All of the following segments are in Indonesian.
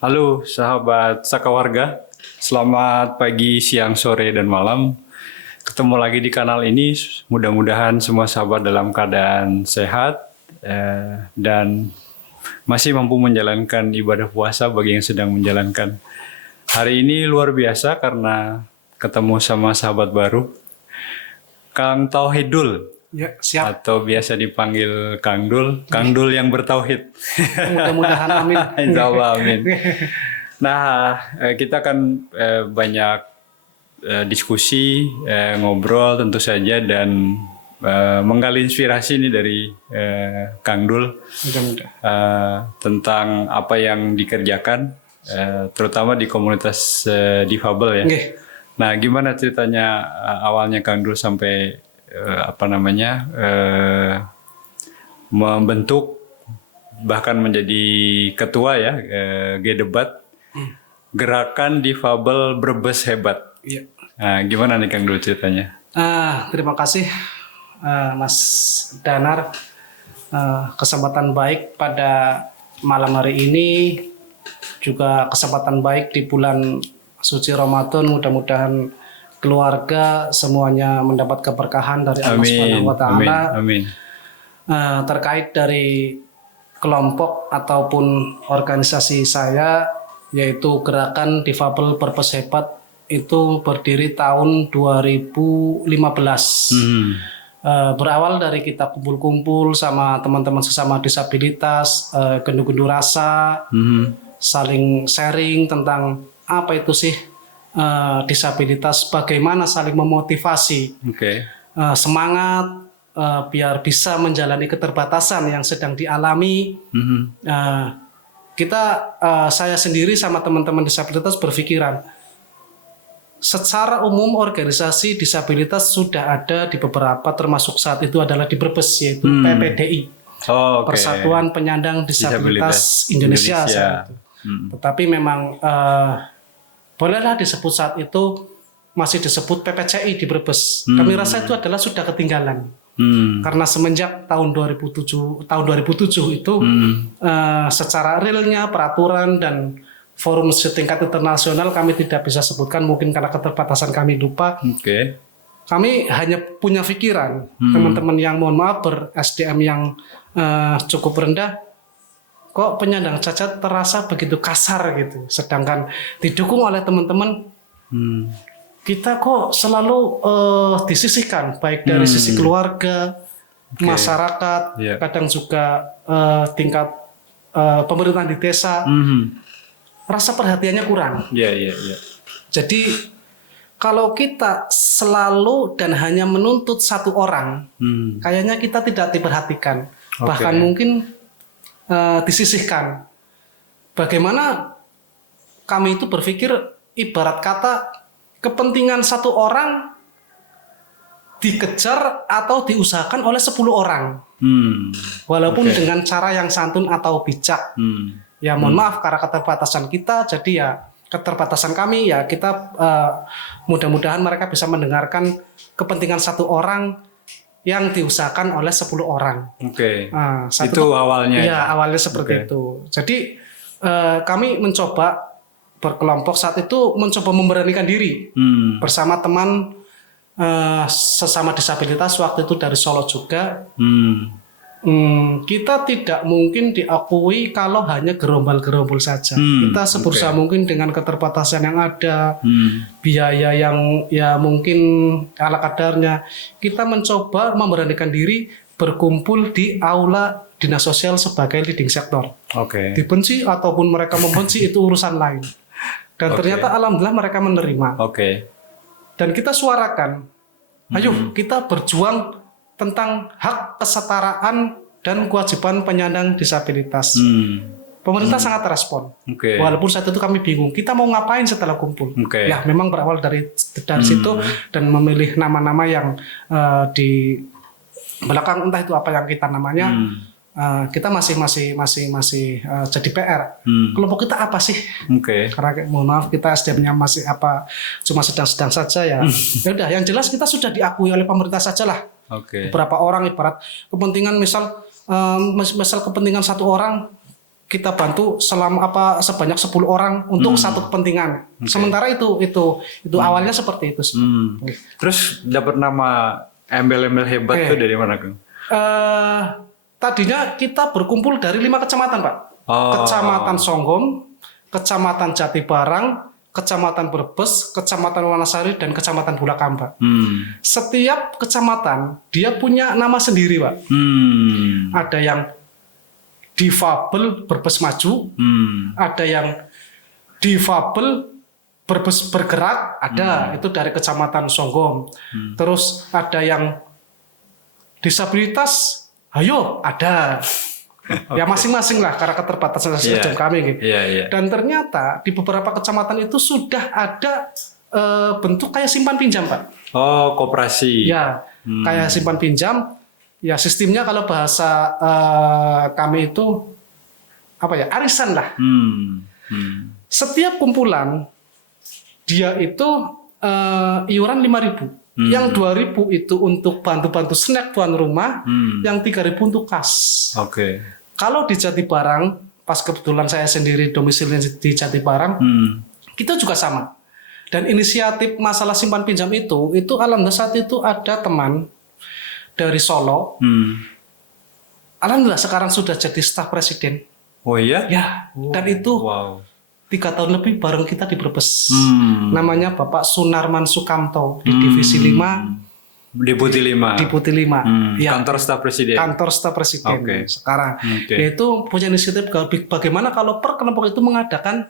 Halo sahabat Sakawarga, selamat pagi, siang, sore, dan malam. Ketemu lagi di kanal ini, mudah-mudahan semua sahabat dalam keadaan sehat dan masih mampu menjalankan ibadah puasa bagi yang sedang menjalankan. Hari ini luar biasa karena ketemu sama sahabat baru, Kang Tauhidul. Ya, siap. Atau biasa dipanggil Kang Dul, Kang Dul yang bertauhid. Mudah-mudahan amin. Insya Allah amin. Nah, kita akan banyak diskusi, ngobrol tentu saja dan menggali inspirasi nih dari Kang Dul tentang apa yang dikerjakan, terutama di komunitas difabel ya. Okay. Nah, gimana ceritanya awalnya Kang Dul sampai membentuk bahkan menjadi ketua ya G-Debat Gerakan Difabel Brebes Hebat. Iya. Nah, gimana nih Kang Dul ceritanya? Terima kasih Mas Danar, kesempatan baik pada malam hari ini, juga kesempatan baik di bulan suci Ramadan. Mudah-mudahan keluarga semuanya mendapat keberkahan dari Allah Subhanahu wa Ta'ala. Amin. Terkait dari kelompok ataupun organisasi saya, yaitu Gerakan Difabel Brebes Hebat, itu berdiri tahun 2015. Berawal dari kita kumpul-kumpul sama teman-teman sesama disabilitas, gendu-gendu rasa, saling sharing tentang apa itu sih disabilitas, bagaimana saling memotivasi, semangat biar bisa menjalani keterbatasan yang sedang dialami. Saya sendiri sama teman-teman disabilitas berpikiran, secara umum organisasi disabilitas sudah ada di beberapa, termasuk saat itu adalah di Brebes, yaitu PPDI, Persatuan Penyandang Disabilitas Indonesia. Saat itu. Tetapi memang bolehlah disebut saat itu masih disebut PPCI di Brebes. Kami rasa itu adalah sudah ketinggalan. Karena semenjak tahun 2007 itu secara realnya peraturan dan forum setingkat internasional kami tidak bisa sebutkan, mungkin karena keterbatasan kami lupa. Kami hanya punya pikiran, teman-teman yang mohon maaf ber-SDM yang cukup rendah, kok penyandang cacat terasa begitu kasar gitu, sedangkan didukung oleh teman-teman kita kok selalu disisihkan, baik dari sisi keluarga, masyarakat, kadang juga tingkat pemerintahan di desa, rasa perhatiannya kurang. Jadi kalau kita selalu dan hanya menuntut satu orang, kayaknya kita tidak diperhatikan, bahkan mungkin disisihkan. Bagaimana kami itu berpikir, ibarat kata kepentingan satu orang dikejar atau diusahakan oleh 10 orang. Walaupun dengan cara yang santun atau bijak. Ya mohon maaf karena keterbatasan kita, jadi ya keterbatasan kami ya kita mudah-mudahan mereka bisa mendengarkan kepentingan satu orang yang diusahakan oleh 10 orang. Itu awalnya. Ya, awalnya seperti itu. Jadi kami mencoba berkelompok saat itu, mencoba memberanikan diri bersama teman sesama disabilitas waktu itu dari Solo juga. Kita tidak mungkin diakui kalau hanya gerombol-gerombol saja. Kita seberusaha mungkin dengan keterbatasan yang ada, biaya yang ya mungkin ala kadarnya, kita mencoba memberanikan diri berkumpul di aula dinas sosial sebagai leading sector. Dibenci ataupun mereka membenci itu urusan lain. Dan ternyata alhamdulillah mereka menerima. Dan kita suarakan, ayo kita berjuang tentang hak kesetaraan dan kewajiban penyandang disabilitas. Pemerintah sangat respon. Walaupun saat itu kami bingung, kita mau ngapain setelah kumpul. Ya memang berawal dari situ dan memilih nama-nama yang di belakang entah itu apa yang kita namanya. Kita masih jadi PR. Kelompok kita apa sih? Karena mohon maaf kita SDM-nya masih cuma sedang-sedang saja ya. Ya udah, yang jelas kita sudah diakui oleh pemerintah sajalah. Beberapa orang ibarat kepentingan misal kepentingan satu orang kita bantu sebanyak 10 orang untuk satu kepentingan. Sementara itu awalnya seperti itu. Terus dapat nama embel-embel hebat itu dari mana, Kang? Tadinya kita berkumpul dari 5 kecamatan, Pak. Kecamatan Songgom, Kecamatan Jatibarang, Kecamatan Brebes, Kecamatan Wanasari, dan Kecamatan Bulakamba. Setiap kecamatan dia punya nama sendiri, Pak. Ada yang difabel Brebes Maju, ada yang difabel Brebes Bergerak, ada itu dari Kecamatan Songgom. Terus ada yang disabilitas, ayo ada. Ya masing-masing lah karena keterbatasan sistem kami gitu. Dan ternyata di beberapa kecamatan itu sudah ada bentuk kayak simpan pinjam, Pak. Oh, koperasi. Ya, kayak simpan pinjam. Ya sistemnya kalau bahasa kami itu apa ya, arisan lah. Setiap kumpulan dia itu iuran 5.000. Yang 2.000 itu untuk bantu-bantu snack tuan rumah, yang 3.000 untuk kas. Kalau di Jatibarang, pas kebetulan saya sendiri domisilinya di Jatibarang, kita juga sama. Dan inisiatif masalah simpan pinjam itu alhamdulillah saat itu ada teman dari Solo. Alhamdulillah sekarang sudah jadi staf presiden. Oh iya? Ya, dan itu 3 tahun lebih bareng kita di Brebes. Namanya Bapak Sunarman Sukamto di Divisi 5. Deputi 5. Ya. Kantor staf presiden. Kantor staf presiden sekarang. Yaitu punya inisiatif bagaimana kalau per kelompok itu mengadakan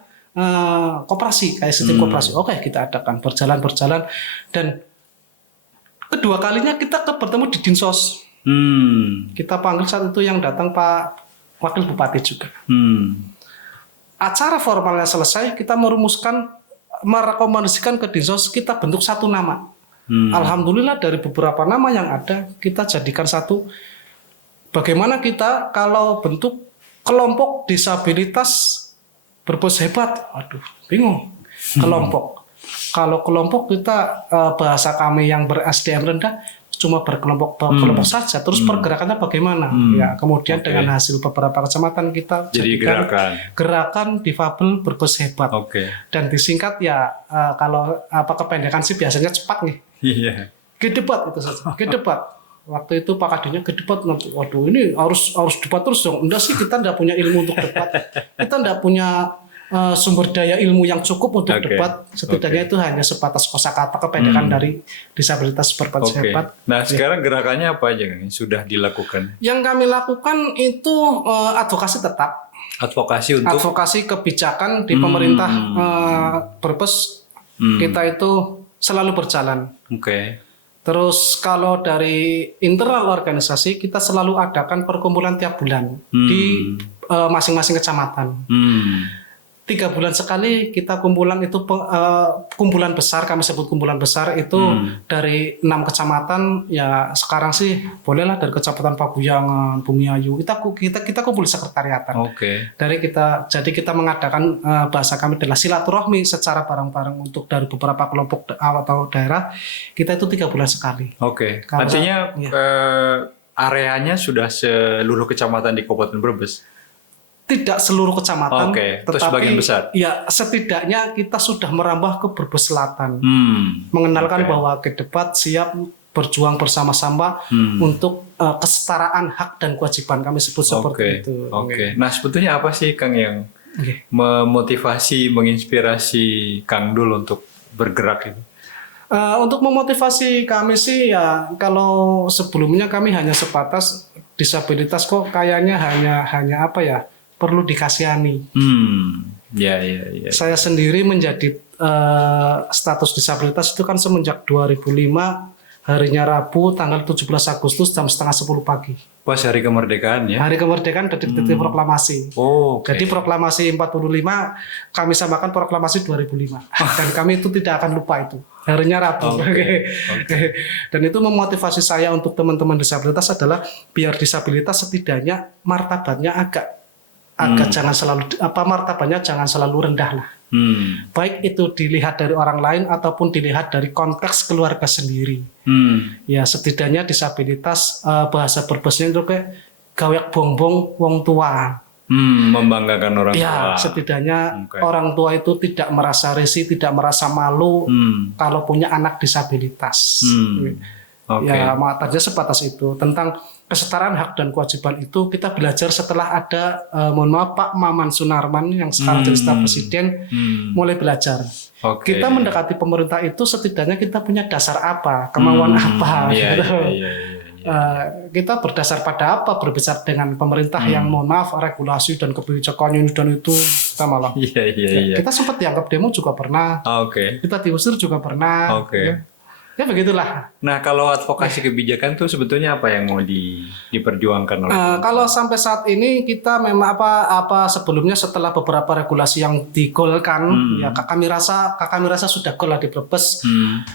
koperasi, kayak sistem koperasi. Kita adakan berjalan dan kedua kalinya kita bertemu di Dinsos. Kita panggil saat itu yang datang Pak Wakil Bupati juga. Acara formalnya selesai, kita merekomendasikan ke Dinsos, kita bentuk satu nama. Alhamdulillah dari beberapa nama yang ada, kita jadikan satu. Bagaimana kita kalau bentuk kelompok disabilitas Brebes Hebat? Aduh, bingung. Kelompok. Kalau kelompok kita bahasa kami yang ber-SDM rendah, cuma berkelompok saja. Terus pergerakannya bagaimana? Ya, kemudian dengan hasil beberapa kecamatan kita jadi gerakan difabel Brebes Hebat. Dan disingkat ya kalau kependekan sih biasanya cepat nih. Gedebat itu saja. Gedebat. Waktu itu Pak Kadinya gedebat. Waduh, ini harus debat terus dong. Enggak sih, kita enggak punya ilmu untuk debat. Kita enggak punya sumber daya ilmu yang cukup untuk debat. Setidaknya itu hanya sebatas kosakata kependekan dari disabilitas Brebes Hebat. Nah, sekarang gerakannya apa aja yang sudah dilakukan? Yang kami lakukan itu advokasi tetap. Advokasi kebijakan di pemerintah Brebes. Kita itu selalu berjalan. Terus kalau dari internal organisasi, kita selalu adakan perkumpulan tiap bulan di masing-masing kecamatan. 3 bulan sekali kita kumpulan itu kumpulan besar, kami sebut kumpulan besar itu dari 6 kecamatan. Ya sekarang sih bolehlah dari kecamatan Paguyangan, Bumiayu, kita kumpul di sekretariatan. Jadi kita mengadakan bahasa kami adalah silaturahmi secara bareng-bareng untuk dari beberapa kelompok atau daerah. Kita itu 3 bulan sekali. Artinya areanya sudah seluruh kecamatan di Kabupaten Brebes? Tidak seluruh kecamatan, tetapi sebagian besar. Ya setidaknya kita sudah merambah ke Brebes Selatan, mengenalkan bahwa Gedebat siap berjuang bersama-sama untuk kesetaraan hak dan kewajiban, kami sebut seperti itu. Nah sebetulnya apa sih Kang yang memotivasi, menginspirasi Kang Dul untuk bergerak itu? Untuk memotivasi kami sih ya, kalau sebelumnya kami hanya sebatas disabilitas kok kayaknya hanya apa ya, perlu dikasihani. Saya sendiri menjadi status disabilitas itu kan semenjak 2005, harinya Rabu tanggal 17 Agustus jam 9:30 pagi. Pas hari kemerdekaan ya? Hari kemerdekaan dari proklamasi. Jadi proklamasi 45 kami samakan proklamasi 2005. Dan kami itu tidak akan lupa itu. Harinya Rabu. Dan itu memotivasi saya untuk teman-teman disabilitas adalah biar disabilitas setidaknya martabatnya agak jangan selalu martabatnya jangan selalu rendah lah. Baik itu dilihat dari orang lain ataupun dilihat dari konteks keluarga sendiri. Ya setidaknya disabilitas bahasa Brebesnya itu kayak gaweak bongbong wong tua. Membanggakan orang Ya, tua. setidaknya Oke. orang tua itu tidak merasa risih, tidak merasa malu kalau punya anak disabilitas. Oke. Ya, makanya sebatas itu. Tentang kesetaraan hak dan kewajiban itu kita belajar setelah ada, mohon maaf, Pak Maman Sunarman yang sekarang jadi staf presiden mulai belajar. Oke. Kita mendekati pemerintah itu setidaknya kita punya dasar apa, kemauan apa. Iya, gitu. iya. Kita berdasar pada apa berbicara dengan pemerintah yang mohon maaf regulasi dan kebijakannya ini dan itu kita malah Iya. kita sempat dianggap demo juga pernah, Oke. kita diusir juga pernah. Oke. Ya begitulah. Nah, kalau advokasi kebijakan tuh sebetulnya apa yang mau diperjuangkan oleh? Kalau sampai saat ini kita memang apa sebelumnya setelah beberapa regulasi yang digolkan, ya kami rasa sudah gol lah di Brebes.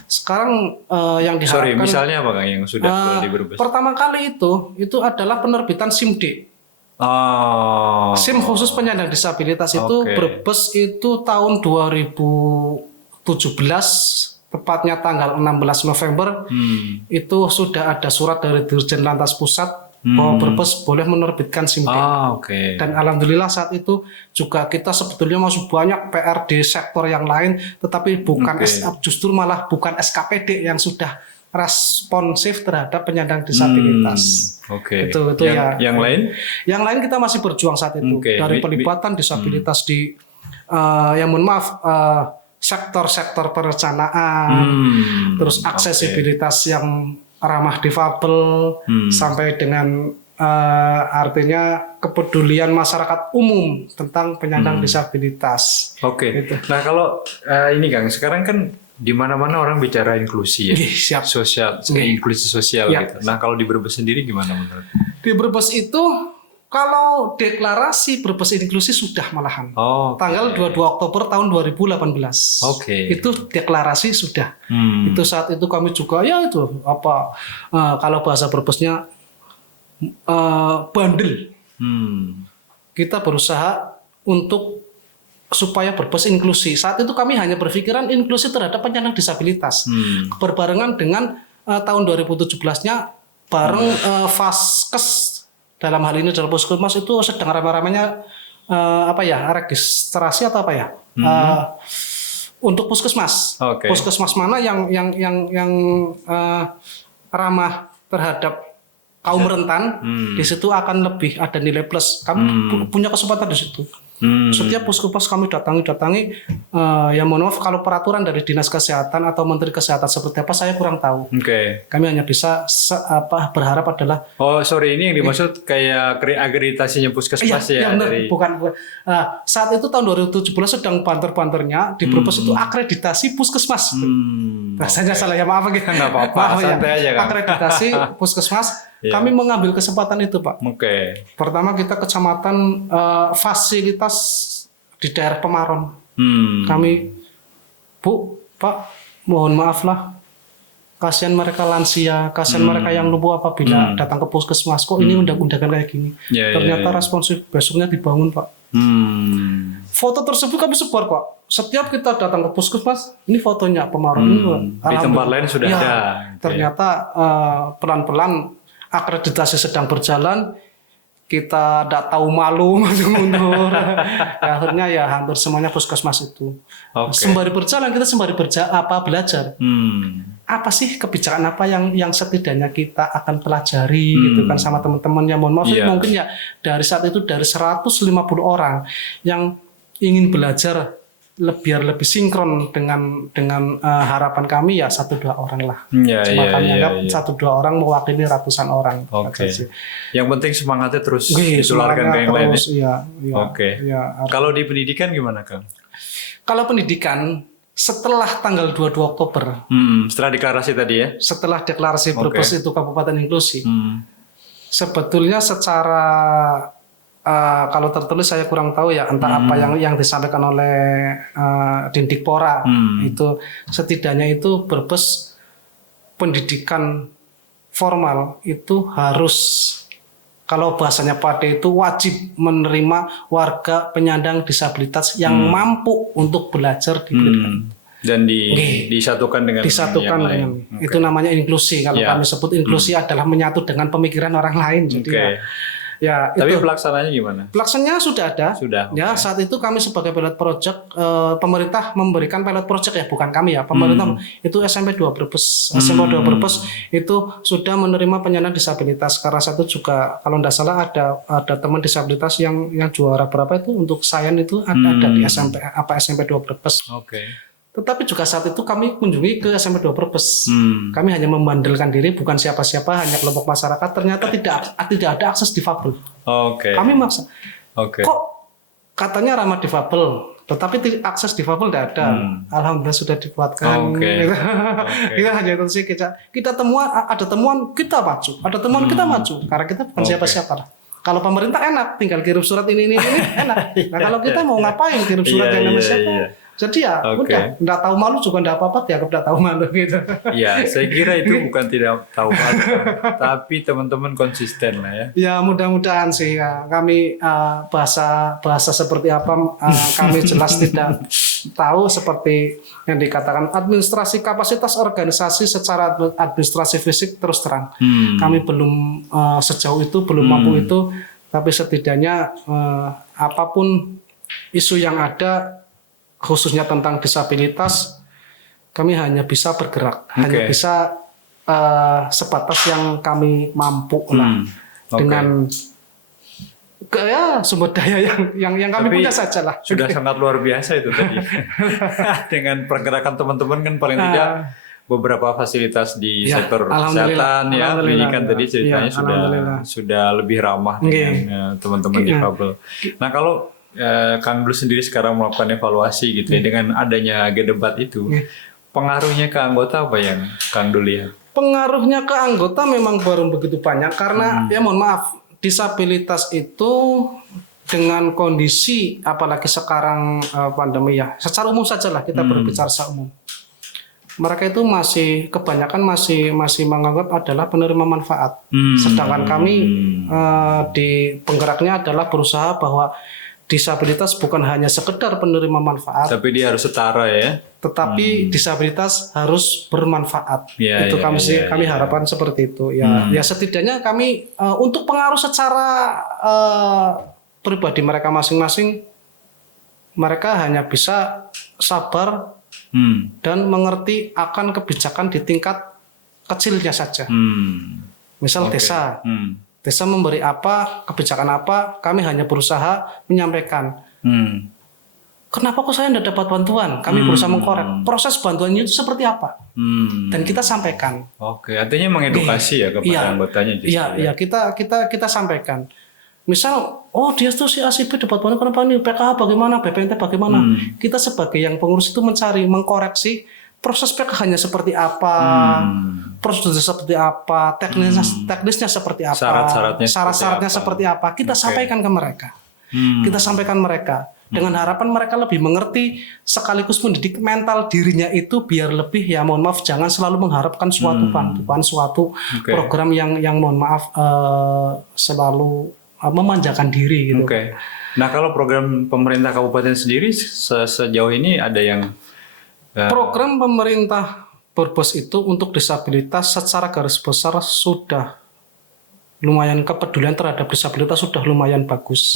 Sekarang yang Sorry, diharapkan misalnya apa Kang yang sudah gol di Brebes? pertama kali itu adalah penerbitan SIM-D. Oh. SIM khusus penyandang disabilitas itu Oke. Brebes itu tahun 2017 tepatnya tanggal 16 November itu sudah ada surat dari Dirjen Lantas Pusat bahwa Brebes boleh menerbitkan SIM-D. Oke. Dan alhamdulillah saat itu juga kita sebetulnya masih banyak PR di sektor yang lain, tetapi bukan justru malah bukan SKPD yang sudah responsif terhadap penyandang disabilitas. Oke. Itu yang lain? Yang lain kita masih berjuang saat itu dari pelibatan disabilitas di yang mohon maaf sektor-sektor perencanaan, terus aksesibilitas yang ramah difabel sampai dengan artinya kepedulian masyarakat umum tentang penyandang disabilitas. Oke. Gitu. Nah, kalau ini Kang, sekarang kan di mana-mana orang bicara inklusi ya. Siap. Sosial, inklusi sosial gitu. Nah, kalau di Brebes sendiri gimana menurut? Di Brebes itu kalau deklarasi Brebes inklusi sudah malahan. Tanggal 22 Oktober tahun 2018. Itu deklarasi sudah. Itu saat itu kami juga ya itu apa kalau bahasa Brebesnya bandel. Kita berusaha untuk supaya Brebes inklusi. Saat itu kami hanya berpikiran inklusi terhadap penyandang disabilitas. Berbarengan dengan tahun 2017-nya bareng Vaskes dalam hal ini dalam puskesmas itu sedang rame-ramenya registrasi atau apa ya untuk puskesmas. Puskesmas mana yang ramah terhadap kaum rentan, di situ akan lebih ada nilai plus. Kami punya kesempatan di situ. Setiap puskesmas kami datangi, ya mohon maaf kalau peraturan dari Dinas Kesehatan atau Menteri Kesehatan seperti apa saya kurang tahu. Kami hanya bisa berharap adalah ini yang dimaksud kayak akreditasinya puskesmas ya. Bukan. Saat itu tahun 2017 sedang banter-banternya di Brebes itu akreditasi puskesmas. Rasanya salah ya, maaf gitu. Nggak apa-apa, santai aja kan. Akreditasi puskesmas. Kami mengambil kesempatan itu, Pak. Pertama kita kecamatan fasilitas di daerah Pemaron. Kami, Bu, Pak, mohon maaf lah. Kasihan mereka lansia, kasihan mereka yang lumpuh apabila datang ke puskesmas. Kok ini undang-undangan kayak gini? Ternyata responsif besoknya dibangun, Pak. Foto tersebut kami sebar, Pak. Setiap kita datang ke puskesmas, ini fotonya Pemaron. Di tempat lain sudah ada. Ternyata pelan-pelan akreditasi sedang berjalan, kita tidak tahu malu mundur. Akhirnya ya hampir semuanya puskesmas itu. Sembari berjalan kita belajar. Apa sih kebijakan apa yang setidaknya kita akan pelajari gitu kan sama teman-teman yang mohon maaf mungkin ya dari saat itu dari 150 orang yang ingin belajar biar lebih sinkron dengan harapan kami ya 1-2 orang lah. Cuma kami anggap 1-2 orang mewakili ratusan orang. Yang penting semangatnya terus ditularkan ke yang lain. Ya. Kalau di pendidikan gimana, Kang? Kalau pendidikan setelah tanggal 22 Oktober. Setelah deklarasi tadi ya? Setelah deklarasi Brebes itu Kabupaten Inklusi. Sebetulnya secara kalau tertulis saya kurang tahu ya entah apa yang disampaikan oleh Dindikpora itu setidaknya itu Brebes pendidikan formal itu harus kalau bahasanya Pade itu wajib menerima warga penyandang disabilitas yang mampu untuk belajar di pendidikan. Dan disatukan dengan yang lain. Itu namanya inklusi. Kalau kami sebut inklusi adalah menyatu dengan pemikiran orang lain. Jadi Ya Tapi itu. pelaksananya gimana? Pelaksananya sudah ada. Sudah. Ya saat itu kami sebagai pilot project, pemerintah memberikan pilot project ya, bukan kami ya. Pemerintah itu SMP 2 Brebes. SMP 2 Brebes itu sudah menerima penyandang disabilitas. Karena satu juga kalau tidak salah ada teman disabilitas yang juara berapa itu untuk sains itu ada di SMP 2 Brebes. Oke. Tetapi juga saat itu kami kunjungi ke SMP 2 Brebes. Hmm. Kami hanya membandelkan diri, bukan siapa-siapa, hanya kelompok masyarakat. Ternyata tidak ada akses difabel. Oke. Kami maksa. Oke. Kok katanya ramah difabel, tetapi akses difabel tidak ada. Alhamdulillah sudah dibuatkan. Oke. Kita hanya itu sih kita temuan, ada temuan kita maju, ada temuan kita maju. Karena kita bukan siapa-siapa lah. Kalau pemerintah enak, tinggal kirim surat ini enak. Nah kalau kita mau ngapain kirim surat yang namanya siapa? Jadi ya udah, nggak tahu malu juga nggak apa-apa, dianggap nggak tahu malu gitu. Ya, saya kira itu bukan tidak tahu malu, tapi teman-teman konsisten lah ya. Ya mudah-mudahan sih ya. Kami bahasa seperti apa kami jelas tidak tahu, seperti yang dikatakan administrasi kapasitas organisasi secara administrasi fisik terus terang. Kami belum sejauh itu, belum mampu itu, tapi setidaknya apapun isu yang ada khususnya tentang disabilitas, kami hanya bisa bergerak, hanya bisa sebatas yang kami mampu lah dengan sumber daya yang kami punya saja lah. Sudah sangat luar biasa itu tadi. Dengan pergerakan teman-teman kan paling tidak beberapa fasilitas di sektor kesehatan ya, pendidikan tadi ceritanya sudah lebih ramah dengan teman-teman difabel. Nah kalau Kang Dul sendiri sekarang melakukan evaluasi gitu ya dengan adanya debat itu, pengaruhnya ke anggota apa yang Kang Dul lihat? Pengaruhnya ke anggota memang baru begitu banyak karena ya mohon maaf, disabilitas itu dengan kondisi apalagi sekarang pandemi ya, secara umum sajalah kita berbicara secara umum. Mereka itu kebanyakan masih menganggap adalah penerima manfaat. Sedangkan kami di penggeraknya adalah berusaha bahwa disabilitas bukan hanya sekedar penerima manfaat, tapi dia harus setara ya. Tetapi disabilitas harus bermanfaat. Itu kami harapkan seperti itu. Ya setidaknya kami untuk pengaruh secara pribadi mereka masing-masing, mereka hanya bisa sabar dan mengerti akan kebijakan di tingkat kecilnya saja. Misal desa. Desa memberi apa, kebijakan apa, kami hanya berusaha menyampaikan. Kenapa kok saya tidak dapat bantuan? Kami berusaha mengkorek. Proses bantuannya itu seperti apa? Dan kita sampaikan. Oke, artinya mengedukasi ya kepada anggotanya. Iya, kita sampaikan. Misal, dia tuh si ACP dapat bantuan, kenapa ini? PKH bagaimana? BPNT bagaimana? Kita sebagai yang pengurus itu mencari, mengkoreksi proses PKH-nya seperti apa, prosedurnya seperti apa, teknisnya seperti apa, syarat-syaratnya seperti apa. Kita sampaikan ke mereka. Kita sampaikan mereka dengan harapan mereka lebih mengerti sekaligus mendidik mental dirinya itu biar lebih ya mohon maaf jangan selalu mengharapkan suatu bantuan, suatu program yang mohon maaf selalu memanjakan diri gitu. Nah kalau program pemerintah kabupaten sendiri sejauh ini ada yang program pemerintah Brebes itu untuk disabilitas secara garis besar sudah lumayan, kepedulian terhadap disabilitas sudah lumayan bagus.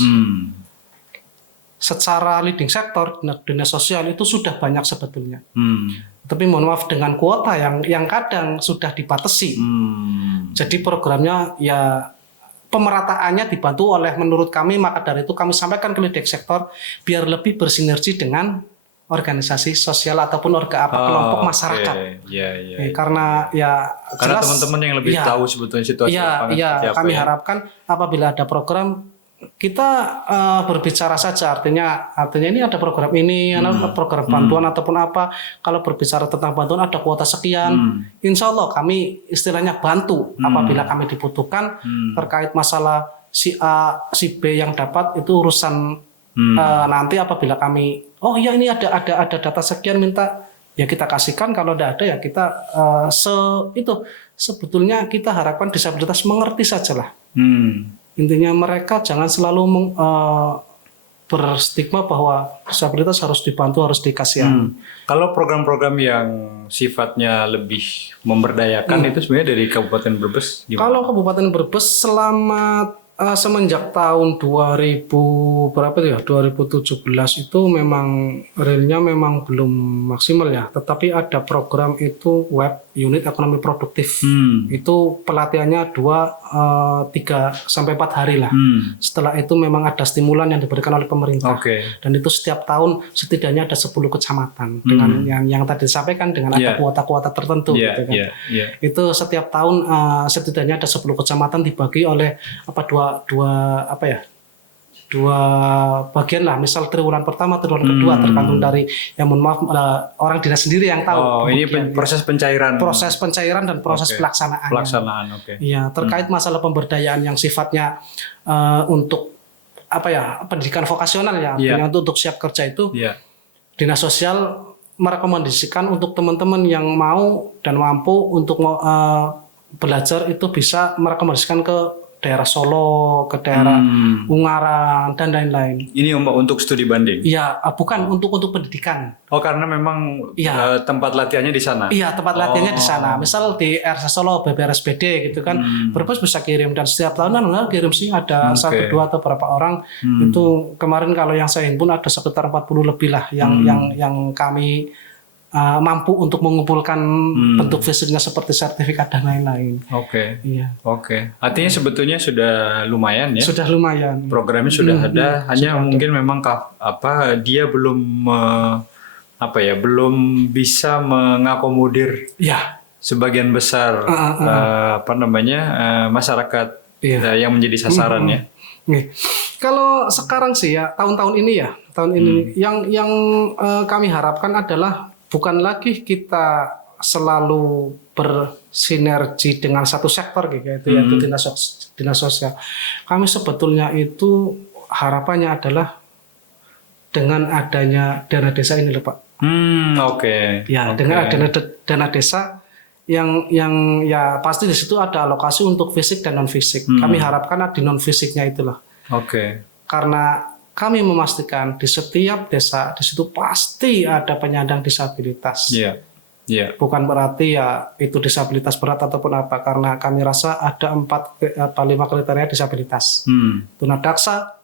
Secara leading sektor, dinas sosial itu sudah banyak sebetulnya. Tapi mohon maaf dengan kuota yang kadang sudah dibatasi. Jadi programnya ya pemerataannya dibantu oleh menurut kami, maka dari itu kami sampaikan ke leading sektor biar lebih bersinergi dengan organisasi sosial ataupun kelompok masyarakat. Karena jelas, teman-teman yang lebih tahu sebetulnya situasi kami harapkan apabila ada program kita berbicara saja, artinya ini ada program ini, ada program bantuan ataupun apa. Kalau berbicara tentang bantuan ada kuota sekian, insya Allah kami istilahnya bantu apabila kami dibutuhkan terkait masalah si A, si B yang dapat itu urusan. Nanti apabila kami ini ada data sekian minta ya kita kasihkan, kalau tidak ada ya kita sebetulnya kita harapkan disabilitas mengerti sajalah. Intinya mereka jangan selalu berstigma bahwa disabilitas harus dibantu, harus dikasihani. Kalau program-program yang sifatnya lebih memberdayakan itu sebenarnya dari Kabupaten Brebes gimana? Kalau Kabupaten Brebes selama Semenjak tahun 2000 berapa itu ya 2017 itu memang realnya memang belum maksimal ya, tetapi ada program itu web unit ekonomi produktif. Itu pelatihannya 3 sampai 4 hari lah. Setelah itu memang ada stimulan yang diberikan oleh pemerintah. Dan itu setiap tahun setidaknya ada 10 kecamatan dengan yang tadi disampaikan dengan ada kuota-kuota tertentu gitu kan. Itu setiap tahun setidaknya ada 10 kecamatan dibagi oleh dua bagian lah, misal triwulan pertama, triwulan kedua, tergantung dari mohon maaf orang dinas sendiri yang tahu. Ini proses pencairan dan proses pelaksanaan. Iya, terkait masalah pemberdayaan yang sifatnya untuk pendidikan vokasional ya, artinya untuk siap kerja itu, dinas sosial merekomendasikan untuk teman-teman yang mau dan mampu untuk belajar itu bisa merekomendasikan ke daerah Solo, ke daerah Ungaran dan lain-lain. Ini untuk studi banding? Iya, bukan untuk pendidikan. Karena memang tempat latihannya di sana. Iya, tempat latihannya di sana. Misal di RS Solo, BPRSBD gitu kan, Brebes bisa kirim, dan setiap tahun kirim sih ada 1, 2 atau berapa orang. Itu kemarin kalau yang saya himpun ada sekitar 40 lebih lah yang kami mampu untuk mengumpulkan bentuk fisiknya seperti sertifikat dan lain-lain. Artinya sebetulnya sudah lumayan ya. Sudah lumayan. Programnya sudah ada, hanya sudah mungkin memang dia belum belum bisa mengakomodir sebagian besar masyarakat yang menjadi sasaran ya. Kalau sekarang sih ya tahun ini yang kami harapkan adalah bukan lagi kita selalu bersinergi dengan satu sektor gitu yaitu dinas sosial. Kami sebetulnya itu harapannya adalah dengan adanya dana desa ini loh Pak. Dengan adanya dana desa yang ya pasti di situ ada alokasi untuk fisik dan non fisik. Kami harapkan di non fisiknya itulah. Karena kami memastikan di setiap desa di situ pasti ada penyandang disabilitas. Bukan berarti ya itu disabilitas berat ataupun apa, karena kami rasa ada 5 kriteria disabilitas. Tunadaksa,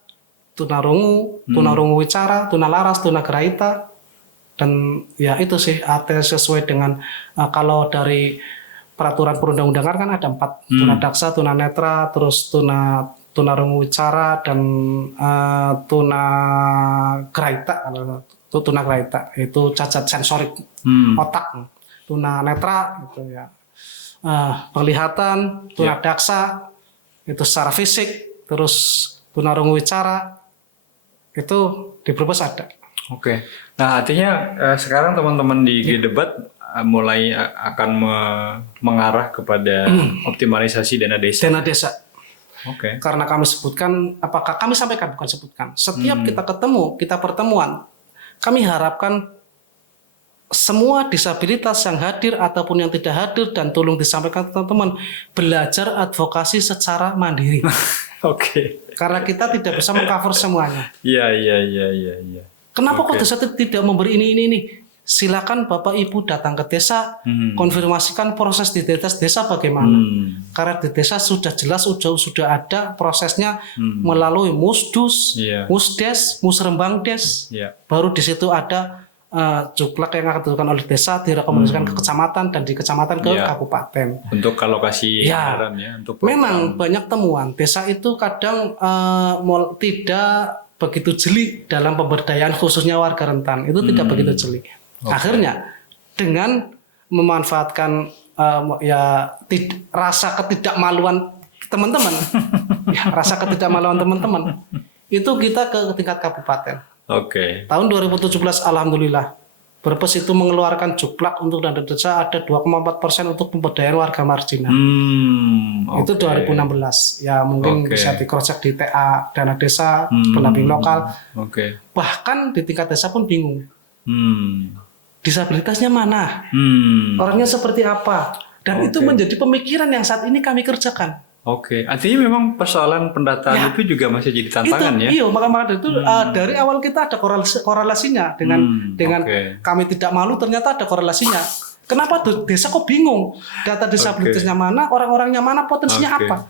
tunarungu, tunarungu wicara, tunalaras, tunagrahita, dan ya itu sih sesuai dengan kalau dari peraturan perundang-undangan kan ada 4, tunadaksa, tunanetra, terus tunarungu wicara dan tunagrahita itu cacat sensorik otak, tunanetra gitu ya penglihatan, tunadaksa itu secara fisik, terus tunarungu wicara itu di Brebes ada. Nah artinya sekarang teman-teman di debat mulai akan mengarah kepada optimalisasi dana desa. Karena kami sebutkan, apakah kami sampaikan, bukan sebutkan. Setiap kita pertemuan, kami harapkan semua disabilitas yang hadir ataupun yang tidak hadir, dan tolong disampaikan teman-teman, belajar advokasi secara mandiri. Karena kita tidak bisa mengcover semuanya. Kenapa kok desa tidak memberi ini? Silakan Bapak Ibu datang ke desa, konfirmasikan proses di desa bagaimana. Karena di desa sudah jelas, sudah ada prosesnya melalui Musdus, Musdes, Musrembangdes. Baru di situ ada juklak yang akan dilakukan oleh desa, direkomendasikan ke kecamatan, dan di kecamatan ke kabupaten. Untuk alokasi anggaran ya. Memang banyak temuan desa itu kadang tidak begitu jeli dalam pemberdayaan khususnya warga rentan. Itu tidak begitu jeli. Akhirnya dengan memanfaatkan rasa ketidakmaluan teman-teman, itu kita ke tingkat kabupaten. Tahun 2017 alhamdulillah Brebes itu mengeluarkan juklak untuk dana desa ada 2,4% untuk pemberdayaan warga marginal. Itu 2016. Ya mungkin bisa di-cross-check di TA dana desa, pendamping lokal. Bahkan di tingkat desa pun bingung. Disabilitasnya mana? Orangnya seperti apa? Dan itu menjadi pemikiran yang saat ini kami kerjakan. Artinya memang persoalan pendataan itu juga masih jadi tantangan ya? Iya, maka itu dari awal kita ada korelasinya dengan kami tidak malu, ternyata ada korelasinya. Kenapa desa kok bingung? Data disabilitasnya mana, orang-orangnya mana, potensinya apa?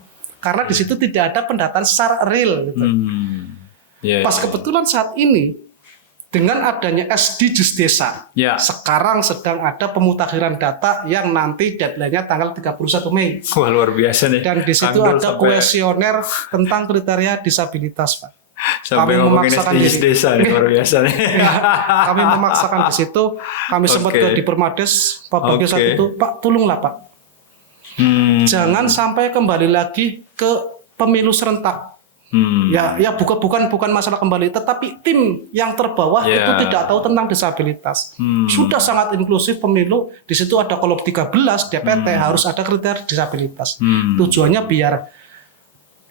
karena di situ tidak ada pendataan secara real gitu. Pas kebetulan saat ini dengan adanya SDGs desa, sekarang sedang ada pemutakhiran data yang nanti deadline-nya tanggal 31 Mei. Wah, luar biasa nih. Dan di situ ada kuesioner tentang kriteria disabilitas, Pak. Sampai ngomongin SDGs desa nih, luar biasa nih. Kami memaksakan di situ, kami sempat ke di Permades, Pak Bagio saat itu, Pak tolonglah Pak. Jangan sampai kembali lagi ke pemilu serentak. Ya bukan masalah kembali, tetapi tim yang terbawah itu tidak tahu tentang disabilitas. Sudah sangat inklusif pemilu, di situ ada kolom 13 DPT harus ada kriteria disabilitas. Tujuannya biar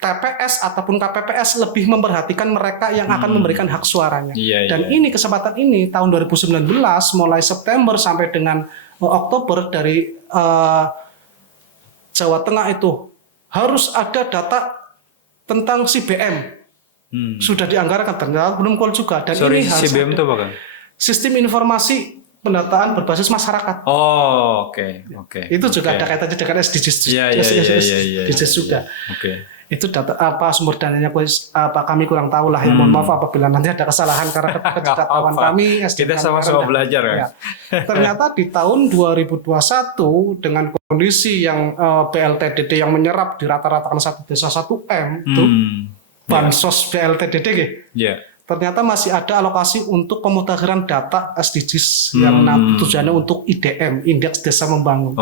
TPS ataupun KPPS lebih memperhatikan mereka yang akan memberikan hak suaranya. Dan ini kesempatan ini tahun 2019 mulai September sampai dengan Oktober dari Jawa Tengah itu harus ada data tentang CBM. Sudah dianggarkan, ternyata belum call juga. Dan ini harus CBM itu apa kan? Sistem informasi pendataan berbasis masyarakat. Oh, oke. Itu juga ada kaitannya dengan SDGs. SDGs juga. Itu data apa sumber dananya kami kurang tahu lah, ya mohon maaf apabila nanti ada kesalahan karena ketidaktahuan kami. Kita sama-sama belajar kan. Ya. Ternyata di tahun 2021 dengan kondisi yang BLTDD yang menyerap di rata-rata satu desa 1M itu bansos BLTDD ternyata masih ada alokasi untuk pemutakhiran data SDGs yang tujuannya untuk IDM, Indeks Desa Membangun.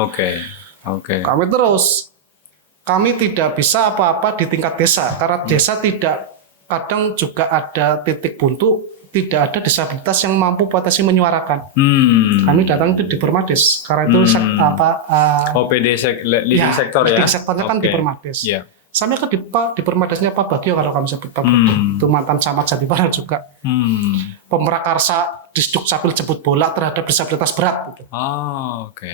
Kami tidak bisa apa-apa di tingkat desa karena desa tidak, kadang juga ada titik buntu, tidak ada disabilitas yang mampu potensi menyuarakan. Kami datang itu di Permades karena itu OPD leading sektor ya. Leading sektornya kan di Permades. Sampai ke di Permadesnya Pak Bagio kalau kami sebut Pak Bagio, itu mantan camat Jatibarang juga. Pemrakarsa Disduk Capil jemput bola terhadap disabilitas berat. Gitu.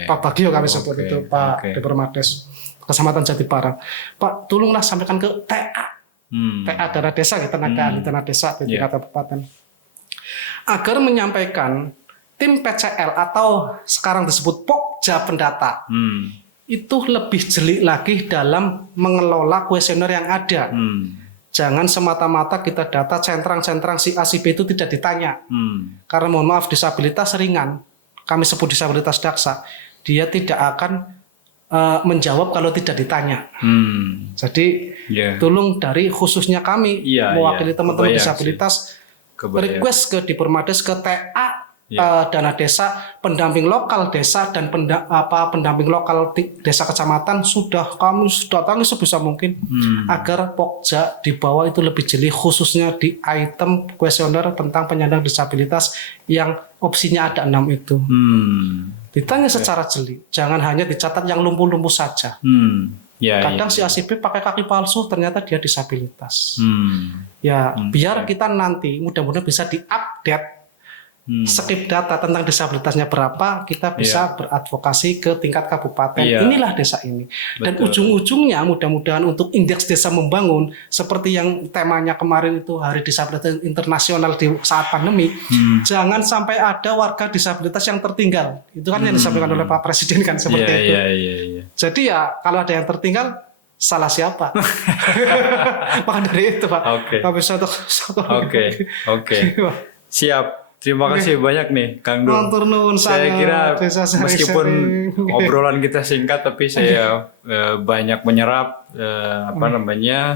Pak Bagio kami sebut itu Pak di Permades. Kecamatan Jatibarang. Pak, tolonglah sampaikan ke TA. TA dana desa, dana desa di tingkat kabupaten. Agar menyampaikan tim PCL atau sekarang disebut Pokja Pendata. Itu lebih jeli lagi dalam mengelola kuesioner yang ada. Jangan semata-mata kita data centrang-centrang si A si B itu tidak ditanya. Karena mohon maaf disabilitas ringan, kami sebut disabilitas daksa, dia tidak akan menjawab kalau tidak ditanya. Jadi tolong dari khususnya kami mewakili teman-teman disabilitas request ke di Permades ke TA dana desa, pendamping lokal desa dan pendamping lokal desa kecamatan kami sudah datangi sebisa mungkin agar Pokja di bawah itu lebih jeli khususnya di item kuesioner tentang penyandang disabilitas yang opsinya ada 6 itu. Ditanya secara jeli, jangan hanya dicatat yang lumpuh-lumpuh saja. Kadang si ACP pakai kaki palsu, ternyata dia disabilitas. Biar kita nanti mudah-mudahan bisa diupdate skip data tentang disabilitasnya berapa, kita bisa beradvokasi ke tingkat kabupaten. Inilah desa ini. Dan ujung-ujungnya mudah-mudahan untuk Indeks Desa Membangun, seperti yang temanya kemarin itu Hari Disabilitas Internasional di saat pandemi, jangan sampai ada warga disabilitas yang tertinggal. Itu kan yang disampaikan oleh Pak Presiden kan seperti itu. Jadi ya kalau ada yang tertinggal, salah siapa? Maka dari itu Pak. Siap. Terima kasih banyak nih Kang Dul. Saya kira meskipun obrolan kita singkat, tapi saya banyak menyerap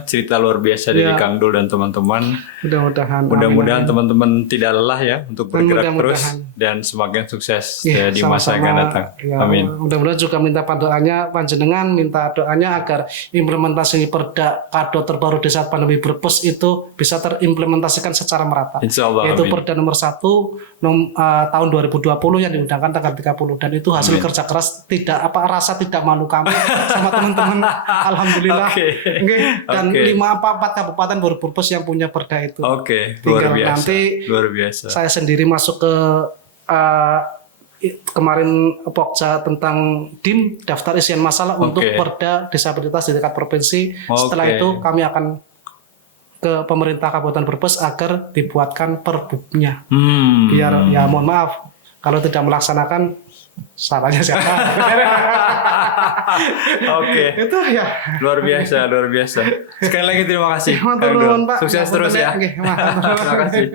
cerita luar biasa dari Kang Dul dan teman-teman. Mudah-mudahan teman-teman tidak lelah ya untuk bergerak terus dan semakin sukses di masa yang akan datang. Amin. Mudah-mudahan juga minta doanya panjenengan, minta doanya agar implementasi Perda Kado terbaru di saat pandemi Brebes itu bisa terimplementasikan secara merata. Insyaallah. Yaitu Perda nomor 1 tahun 2020 yang diundangkan tanggal 30 dan itu hasil kerja keras, rasa tidak malu kami sama teman-teman. Alhamdulillah. Dan 4 kabupaten baru Brebes yang punya perda itu. Luar biasa. Nanti luar biasa. Saya sendiri masuk ke kemarin Pokja tentang DIM, daftar isian masalah untuk perda disabilitas di tingkat provinsi. Setelah itu kami akan ke pemerintah Kabupaten Brebes agar dibuatkan perbuknya. Biar ya mohon maaf Kalau tidak melaksanakan, salahnya siapa? Oke. Itu ya. Luar biasa, luar biasa. Sekali lagi terima kasih. Matur Kang Dul. nuwun, Pak. Sukses terus ya. Oke, matur nuwun. Terima kasih.